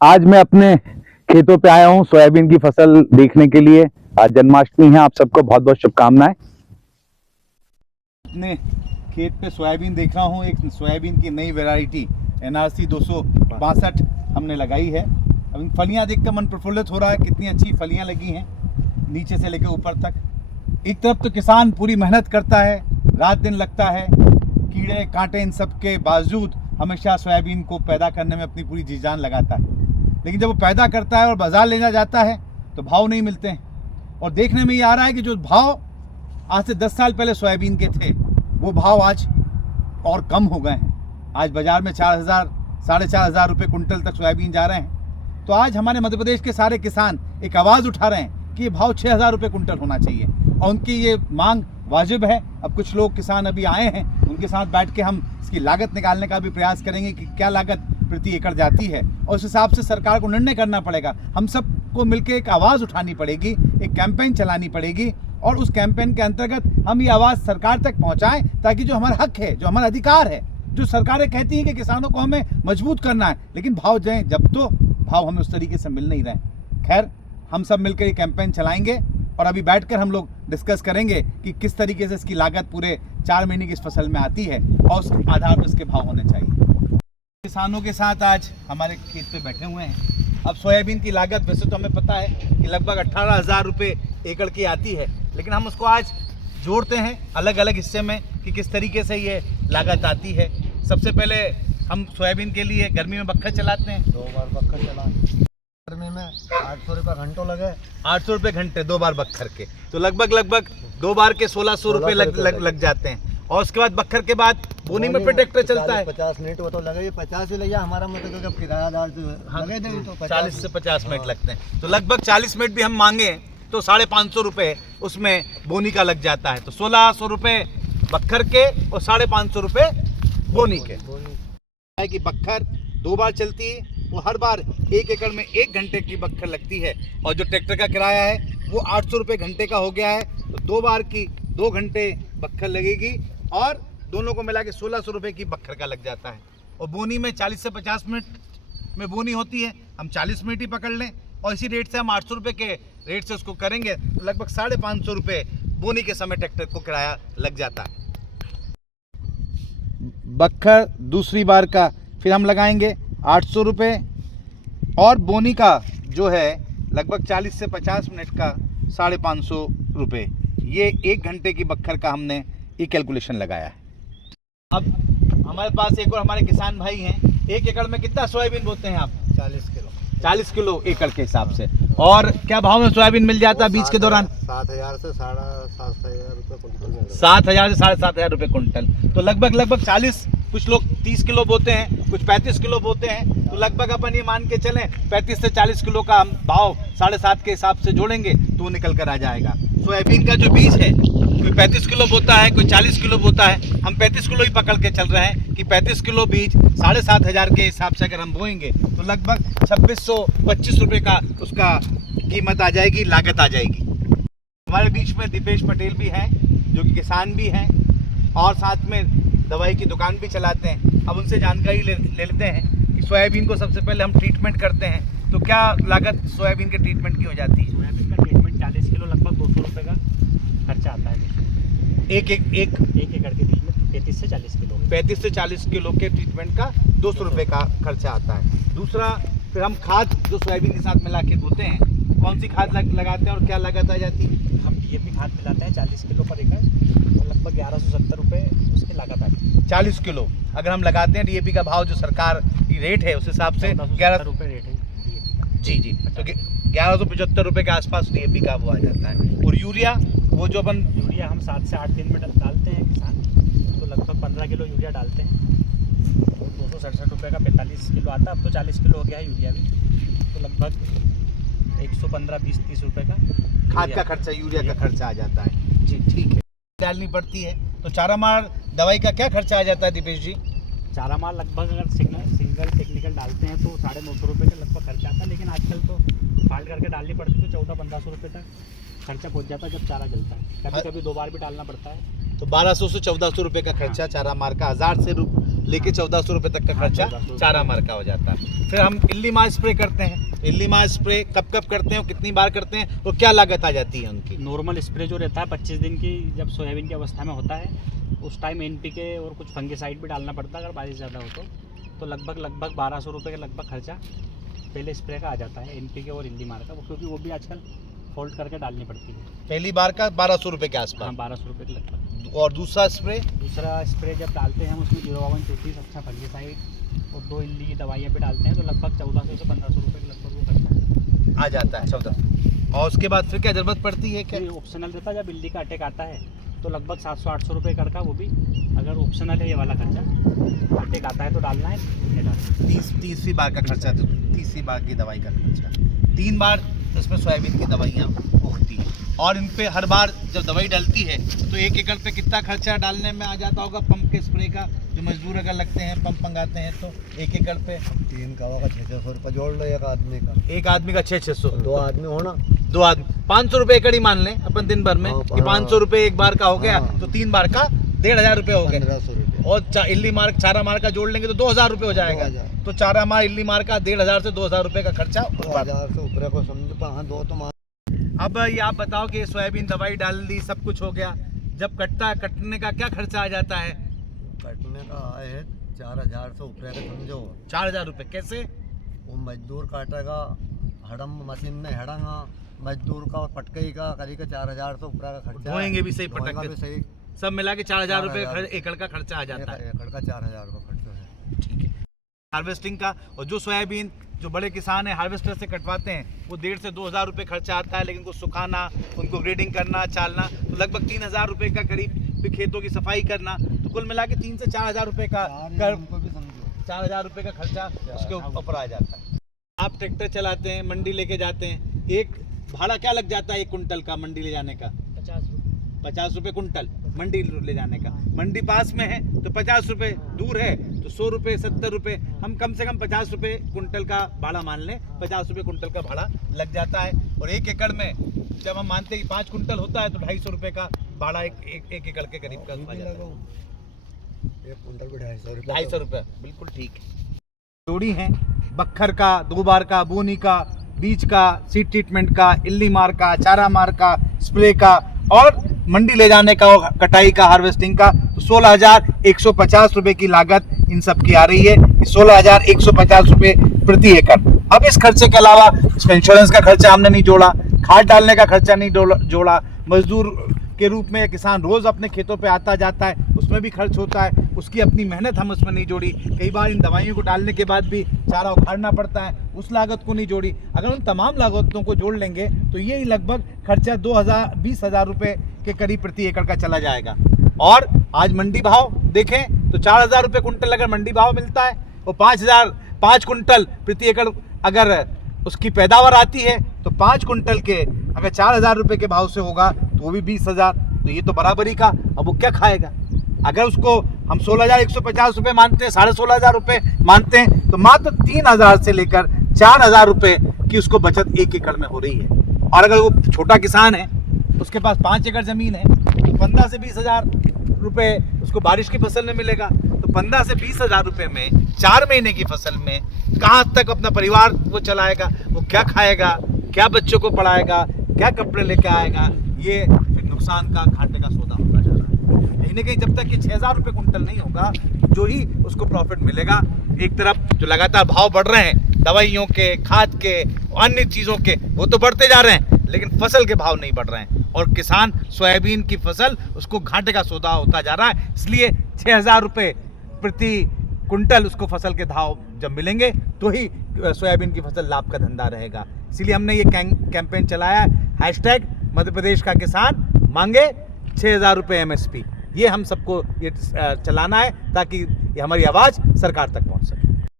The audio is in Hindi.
आज मैं अपने खेतों पे आया हूँ सोयाबीन की फसल देखने के लिए। आज जन्माष्टमी है, आप सबको बहुत बहुत शुभकामनाएं। अपने खेत पे सोयाबीन देख रहा हूँ। एक सोयाबीन की नई वैरायटी NRC 262 हमने लगाई है। अब इन फलियाँ देखकर मन प्रफुल्लित हो रहा है, कितनी अच्छी फलियाँ लगी हैं नीचे से लेकर ऊपर तक। एक तरफ तो किसान पूरी मेहनत करता है, रात दिन लगता है, कीड़े कांटे इन सब के बावजूद हमेशा सोयाबीन को पैदा करने में अपनी पूरी जी जान लगाता है। लेकिन जब वो पैदा करता है और बाजार लेना जाता है तो भाव नहीं मिलते हैं। और देखने में ये आ रहा है कि जो भाव आज से 10 साल पहले सोयाबीन के थे वो भाव आज और कम हो गए हैं। आज बाजार में 4,000 4,500 रुपये कुंटल तक सोयाबीन जा रहे हैं। तो आज हमारे मध्य प्रदेश के सारे किसान एक आवाज़ उठा रहे हैं कि ये भाव 6,000 रुपये कुंटल होना चाहिए और उनकी ये मांग वाजिब है। अब कुछ लोग किसान अभी आए हैं, उनके साथ बैठ के हम इसकी लागत निकालने का भी प्रयास करेंगे कि क्या लागत प्रति एकड़ जाती है और उस हिसाब से सरकार को निर्णय करना पड़ेगा। हम सबको मिलकर एक आवाज़ उठानी पड़ेगी, एक कैंपेन चलानी पड़ेगी और उस कैंपेन के अंतर्गत हम ये आवाज़ सरकार तक पहुंचाएं ताकि जो हमारा हक है, जो हमारा अधिकार है, जो सरकारें कहती हैं कि किसानों को हमें मजबूत करना है, लेकिन भाव दें, जब तो भाव हमें उस तरीके से मिल नहीं रहे। खैर, हम सब मिलकर ये कैंपेन चलाएंगे और अभी बैठकर हम लोग डिस्कस करेंगे कि किस तरीके से इसकी लागत पूरे 4 महीने की इस फसल में आती है और उस आधार पर इसके भाव होने चाहिए। किसानों के साथ आज हमारे खेत पे बैठे हुए हैं। अब सोयाबीन की लागत वैसे तो हमें पता है कि लगभग 18,000 रुपये एकड़ की आती है, लेकिन हम उसको आज जोड़ते हैं अलग अलग हिस्से में कि किस तरीके से ये लागत आती है। सबसे पहले हम सोयाबीन के लिए गर्मी में बखर चलाते हैं, 2 बार बखर चलाएं। गर्मी में 800 रुपये घंटों लगे, 800 रुपये घंटे 2 बार बखर के, तो लगभग 2 बार के 1,600 रुपये लग जाते हैं। और उसके बाद बखर के बाद बोनी में पे ट्रैक्टर चलता है 50 मिनट, वो तो लगे 50 ही लगे हमारा मतलब जब किरायादार लगे देंगे तो 40 से 50 मिनट लगते हैं, तो लगभग 40 मिनट भी हम मांगे तो 550 रुपये उसमें बोनी का लग जाता है। तो 1,600 रुपये बखर के और 550 रुपये बोनी के। है कि बखर 2 बार चलती है, वो हर बार 1 एकड़ में 1 घंटे की बखर लगती है और जो ट्रैक्टर का किराया है वो 800 रुपये घंटे का हो गया है। तो 2 बार की 2 घंटे बखर लगेगी और दोनों को मिला के 1,600 रुपये की बखर का लग जाता है। और बोनी में 40 से 50 मिनट में बोनी होती है, हम 40 मिनट ही पकड़ लें और इसी रेट से हम 800 रुपये के रेट से उसको करेंगे तो लगभग 550 रुपये बोनी के समय ट्रैक्टर को किराया लग जाता है। बखर दूसरी बार का फिर हम लगाएंगे 800 रुपये और बोनी का जो है लगभग 40 से 50 मिनट का 550 रुपये। ये 1 घंटे की बखर का हमने ये कैलकुलेशन लगाया है। अब हमारे पास एक और हमारे किसान भाई हैं। 1 एकड़ में कितना सोयाबीन बोते हैं आप? 40 किलो 40 किलो एकड़ के हिसाब से। और क्या भाव में सोयाबीन मिल जाता है बीच के दौरान? 7,000 से 7,500 रुपये कुंटल। 7,000 से 7,500 रुपये कुंटल। तो लगभग 40, कुछ लोग 30 किलो बोते हैं, कुछ 35 किलो बोते हैं, तो लगभग अपन ये मान के चलें 35 से 40 किलो का हम भाव 7.5 के हिसाब से जोड़ेंगे तो निकल कर आ जाएगा। सोयाबीन का जो बीज है कोई 35 किलो बोता है, कोई 40 किलो बोता है, हम 35 किलो ही पकड़ के चल रहे हैं कि 35 किलो बीज 7,500 के हिसाब से अगर हम बोएंगे तो लगभग 2,625 रुपये का उसका कीमत आ जाएगी, लागत आ जाएगी। हमारे बीच में दीपेश पटेल भी हैं जो कि किसान भी हैं और साथ में दवाई की दुकान भी चलाते हैं। अब उनसे जानकारी ले लेते हैं कि सोयाबीन को सबसे पहले हम ट्रीटमेंट करते हैं तो क्या लागत सोयाबीन के ट्रीटमेंट की हो जाती है? सोयाबीन का ट्रीटमेंट 40 किलो लगभग 200 रुपये का खर्चा आता है। एक एकड़ के बीच में 35 से 40 किलो 35 से 40 किलो के ट्रीटमेंट का 200 रुपये का खर्चा आता है। दूसरा, फिर हम खाद जो सोयाबीन के साथ मिला के बोते हैं, कौन सी खाद लगाते हैं और क्या लागत आ जाती है? हम DAP खाद मिलाते हैं 40 किलो पर एकड़ और लगभग 1170 रुपये उसकी लागत आती है। 40 किलो अगर हम लगाते हैं, DAP का भाव जो सरकार की रेट है उस हिसाब से 1170 रुपये रेट है DAP। जी तो 1175 रुपये के आसपास DAP का वो आ जाता है। और यूरिया, वो जो अपन यूरिया हम 7 से 8 दिन में डालते हैं किसान, तो लगभग 15 किलो यूरिया डालते हैं। 267 रुपये का 45 किलो आता है, अब तो 40 किलो हो गया है यूरिया भी, तो लगभग 115, 20, 30 रुपये का खाद का खर्चा, यूरिया का खर्चा आ जाता है। जी ठीक है, डालनी पड़ती है। तो चारामार दवाई का क्या खर्चा आ जाता है दीपेश जी? चारा माल लगभग अगर सिंगल टेक्निकल डालते हैं तो 950 रुपये का लगभग खर्चा आता है, लेकिन आजकल तो फाल्ट करके डालनी पड़ती है तो 1400-1500 रुपये तक खर्चा पहुंच जाता है जब चारा जलता है। कभी कभी 2 बार भी डालना पड़ता है। तो 1200 से 1400 रुपये का खर्चा चारा मार का 1000 से लेके 1400 रुपये तक का खर्चा 1400 चारा मार का हो जाता है। फिर हम इल्लीमार स्प्रे करते हैं। इल्लीमार स्प्रे कब कब करते हैं, कितनी बार करते हैं, और क्या लागत आ जाती है उनकी? नॉर्मल स्प्रे जो रहता है 25 दिन की, जब सोयाबीन की अवस्था में होता है उस टाइम NPK और कुछ फंगिसाइड भी डालना पड़ता है अगर बारिश ज़्यादा हो तो लगभग 1200 रुपये का लगभग खर्चा पहले स्प्रे का आ जाता है NPK और इल्लीमार का, क्योंकि वो भी आजकल फोल्ड करके डालनी पड़ती है। पहली बार का 1200 रुपये के हाँ, आसपास। 1200 रुपये के लगभग। और दूसरा स्प्रे? दूसरा स्प्रे जब डालते हैं हम उसमें 05234 अच्छा फंगिसाइड और 2 इल्ली की दवाइयाँ भी डालते हैं तो लगभग 1400 से 1500 रुपये के लगभग वो खर्चा आ जाता है 1400। और उसके बाद फिर क्या जरूरत पड़ती है? क्या है। ऑप्शनल रहता है जब इल्ली का अटैक आता है तो लगभग 700-800 रुपये कर का, वो भी अगर ऑप्शनल है ये वाला खर्चा। अटैक आता है तो डालना है, नहीं डालना। 30वीं बार का खर्चा, तो 30वीं बार की दवाई का खर्चा 3 बार इसमें सोयाबीन की दवाइयाँ उगती हैं। और इन पे हर बार जब दवाई डलती है तो 1 एकड़ पे कितना खर्चा डालने में आ जाता होगा पंप के स्प्रे का? जो मजदूर अगर लगते हैं, पंप मंगाते हैं, तो 1 एकड़ पे 3 का होगा 600 रुपये जोड़ लो एक आदमी का। एक आदमी का 600। 2 आदमी होना, 2 आदमी 500 रुपये एकड़ ही मान लें अपन दिन भर में, हाँ, कि 500 रुपये एक बार का हो गया, हाँ। तो 3 बार का 1500 रुपये हो गए। 1500 रुपये। और इल्ली मार चारा मार का जोड़ लेंगे तो 2000 रुपये हो जाएगा। 2000। तो चारा मार इल्ली मार का 1500 से 2000 रुपये का खर्चा। 2000 से ऊपर को समझो, हाँ 2 तो मान। अब ये आप बताओ कि सोयाबीन दवाई डाल दी, सब कुछ हो गया, जब कटने का क्या खर्चा आ जाता है? कटने का आए है 4000 से ऊपर का समझो। 4000 रुपये कैसे? वो मजदूर काटेगा, हड़म मशीन में हड़ांगा, मजदूर का पटकई का करीब 4000 से ऊपर का खर्चा। धोएंगे भी सही, धोएगा पटक भी के सही। सब मिला के 4000 रुपये 4000 एकड़ का खर्चा आ जाता है। एकड़ का 4000 का खर्चा है। ठीक है। हार्वेस्टिंग का, और जो सोयाबीन जो बड़े किसान हैं हार्वेस्टर से कटवाते हैं वो 1500 से 2000 रुपये खर्चा आता है, लेकिन उनको सुखाना, उनको ग्रेडिंग करना, चालना, तो लगभग 3000 रुपये का करीब, फिर खेतों की सफाई करना, तो कुल मिला के 3 से 4000 रुपये का कर, उनको भी समझो 4000 रुपये का खर्चा उसके ऊपर आ जाता है। आप ट्रैक्टर चलाते हैं, मंडी लेके जाते हैं, एक भाड़ा क्या लग जाता है 1 कुंटल का मंडी ले जाने का? 50 रुपये कुंटल मंडी ले जाने का। मंडी पास में है तो 50 रुपये, दूर है तो 100 रुपये, 70 रुपये, हम कम से कम 50 रुपये कुंटल का भाड़ा मान लें। 50 रुपये कुंटल का भाड़ा लग जाता है। और 1 एकड़ में जब हम मानते हैं कि 5 कुंटल होता है तो 250 रुपये का भाड़ा एक एकड़ के करीब का आ जाता है। 1 कुंटल को 250 रुपये। 250 रुपये, बिल्कुल ठीक है। जोड़ी हैं बखर का, 2 बार का, बोनी का, बीज का, सीड ट्रीटमेंट का, इल्ली मार का, चारा मार का, स्प्रे का, और मंडी ले जाने का, और कटाई का, हार्वेस्टिंग का, तो 16,150 रुपये की लागत इन सब की आ रही है। 16,150 रुपये प्रति एकड़। अब इस खर्चे के अलावा इसमें इंश्योरेंस का खर्चा हमने नहीं जोड़ा, खाद डालने का खर्चा नहीं जोड़ा, मजदूर के रूप में किसान रोज अपने खेतों पे आता जाता है, उसमें भी खर्च होता है, उसकी अपनी मेहनत हम उसमें नहीं जोड़ी। कई बार इन दवाइयों को डालने के बाद भी चारा उखाड़ना पड़ता है, उस लागत को नहीं जोड़ी। अगर उन तमाम लागतों को जोड़ लेंगे तो ये लगभग खर्चा 20,000 रुपये के करीब प्रति एकड़ का चला जाएगा। और आज मंडी भाव देखें तो 4000 रुपये कुंटल अगर मंडी भाव मिलता है, और 5 कुंटल प्रति एकड़ अगर उसकी पैदावार आती है, तो 5 कुंटल के अगर 4000 रुपये के भाव से होगा तो वो भी 20,000, तो ये तो बराबरी का। अब वो क्या खाएगा? अगर उसको हम 16,150 रुपये मानते हैं, 16,500 रुपये मानते हैं, तो मात्र 3,000 से लेकर 4,000 रुपये की उसको बचत 1 एकड़ में हो रही है। और अगर वो छोटा किसान है, उसके पास 5 एकड़ ज़मीन है, तो 15 से 20,000 रुपये उसको बारिश की फसल में मिलेगा। तो 15 से 20,000 रुपये में 4 महीने की फसल में कहाँ तक अपना परिवार वो चलाएगा? वो क्या खाएगा, क्या बच्चों को पढ़ाएगा, क्या कपड़े लेके आएगा? ये फिर नुकसान का, घाटे का सौदा होता जा रहा है। कहीं ना कहीं जब तक ये 6,000 रुपये कुंटल नहीं होगा, जो ही उसको प्रॉफिट मिलेगा। एक तरफ जो लगातार भाव बढ़ रहे हैं दवाइयों के, खाद के, अन्य चीज़ों के, वो तो बढ़ते जा रहे हैं, लेकिन फसल के भाव नहीं बढ़ रहे हैं। और किसान सोयाबीन की फसल उसको घाटे का सौदा होता जा रहा है। इसलिए 6,000 रुपये प्रति कुंटल उसको फसल के भाव जब मिलेंगे तो ही सोयाबीन की फसल लाभ का धंधा रहेगा। इसीलिए हमने ये कैंपेन चलाया, हैशटैग मध्य प्रदेश का किसान मांगे 6,000 रुपये MSP। ये हम सबको ये चलाना है ताकि हमारी आवाज़ सरकार तक पहुंच सके।